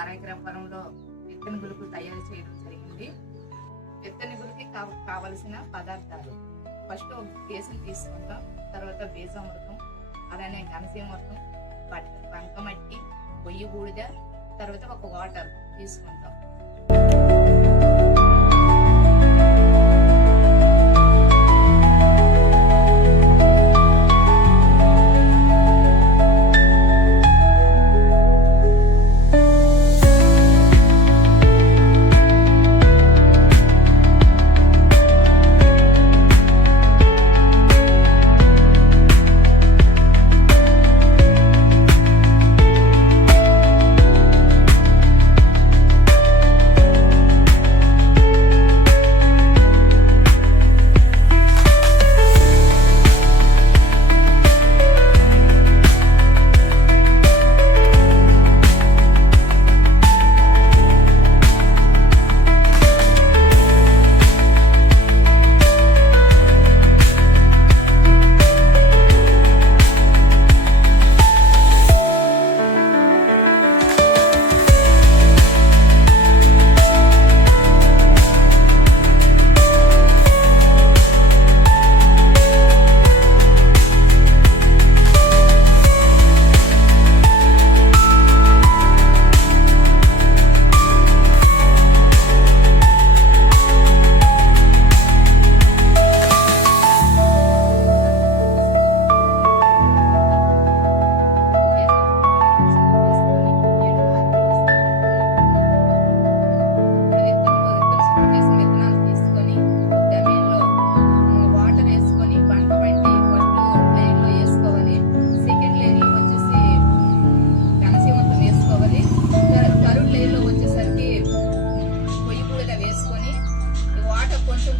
అరెకరం పొలంలో విత్తన గులుకు తయారు చేయడం జరిగింది. విత్తన గులికి కావలసిన పదార్థాలు ఫస్ట్ ఒక కేసులు తీసుకుంటాం, తర్వాత బీజామృతం, అలానే ఘనసీమృతం, బంకమట్టి, పొయ్యి బూడిద, తర్వాత ఒక వాటర్ తీసుకుంటాం.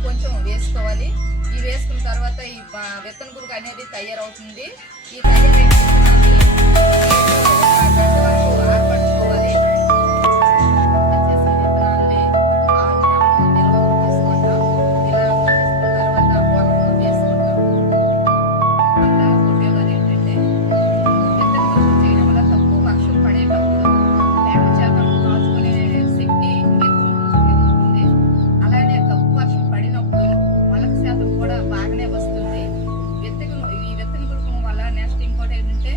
కొంచెం వేసుకోవాలి. ఈ వేసుకున్న తర్వాత ఈ విత్తన గురుకు అనేది తయారవుతుంది. ఈ తయారైన బాగానే వస్తుంది. ఈ విత్తన గురుకు వల్ల నెక్స్ట్ ఇంకోటి ఏంటంటే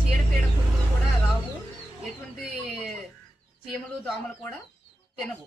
చీడపీడ పురుగులు కూడా రావు, ఎటువంటి చీమలు దోమలు కూడా తినవు.